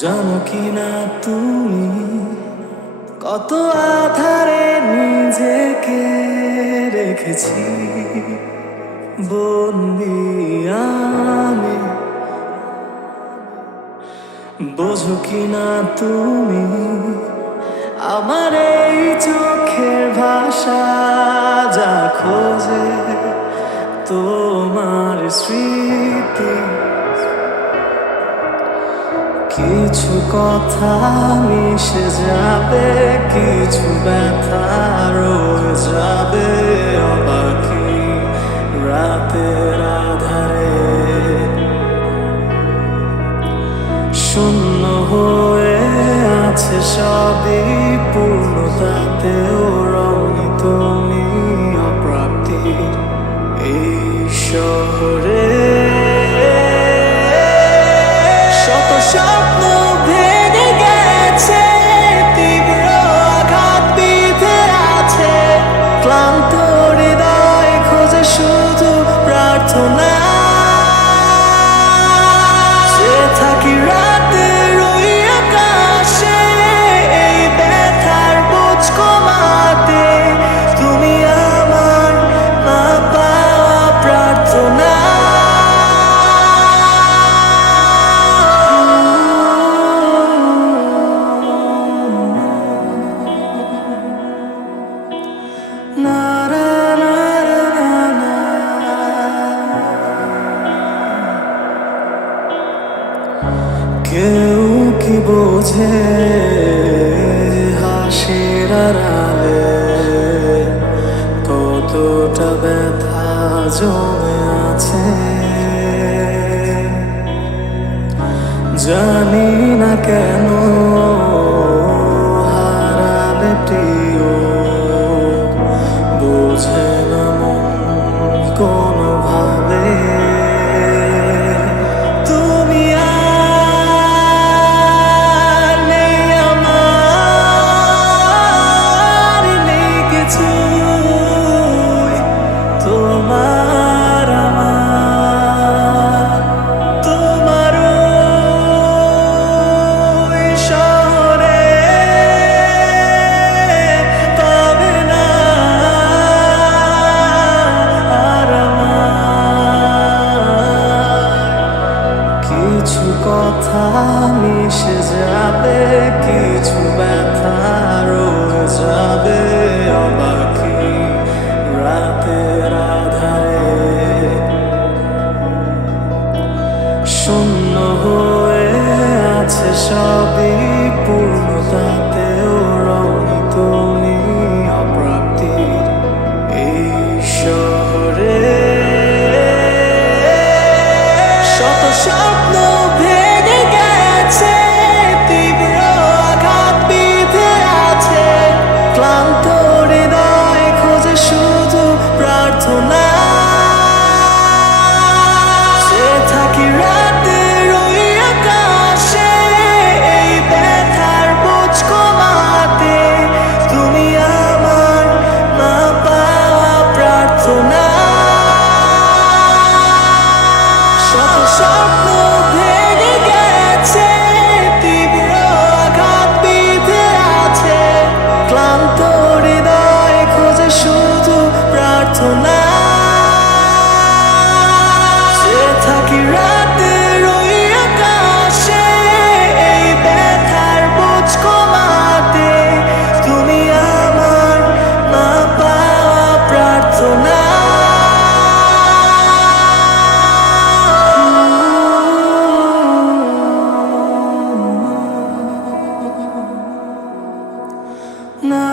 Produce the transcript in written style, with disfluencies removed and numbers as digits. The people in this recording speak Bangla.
জানো কি না তুমি কত আধারে নিজেকে রেখেছি বন্দি আমি। বোঝো কি না তুমি আমার এই চোখের ভাষা যা খোঁজে তোমার স্মৃতি। কিছু কথা মিশে যাবে, কিছু ব্যথা রয়ে যাবে অবাকি রাতের আধারে। শূন্য হয়ে আছে সবই, পূর্ণতাতেও রঙি তুমি অপ্রাপ্তির এই শহরে। শত স্বপ্ন ভেঙে গেছে, তীব্র আঘাত বিঁধে আছে, ক্লান্ত হৃদয় খোঁজে শুধু প্রার্থনা। যে থাকি রাতের ওই আকাশে, এই ব্যথার বোঝ কমাতে, তুমি আমার না পাওয়া প্রার্থনা। কেউ কি বোঝে হাসির আড়ালে কতটা ব্যথা জমে আছে। জানি না কেন হারালে প্রিয়, বোঝে না মন কোনোভাবে। তুমি আর নেই আমার, নেই কিছুই তোমার আমার। তোমার ওই শহরে পাবে না আর আমার। কিছু কথা মিশে যাবে, কিছু ব্যথা রয়ে যাবে অবাকি রাতের আধারে। শূন্য হয়ে আছে সবই, পূর্ণতাতেও রঙি তুমি অপ্রাপ্তির এই শহরে। শত স্বপ্ন ভেঙে গেছে, তীব্র আঘাত বিঁধে আছে, ক্লান্ত হৃদয় খোঁজে শুধু প্রার্থনা। যে থাকি রাতের ওই আকাশে, এই ব্যথার বোঝ কমাতে, তুমি আমার না পাওয়া প্রার্থনা। শত স্বপ্ন ভেঙে গেছে, তীব্র আঘাত বিঁধে আছে, ক্লান্ত হৃদয় খোঁজে শুধু প্রার্থনা। যে থাকি রাতের ওই আকাশে, এই ব্যথার বোঝ কমাতে, তুমি আমার না পাওয়া প্রার্থনা। না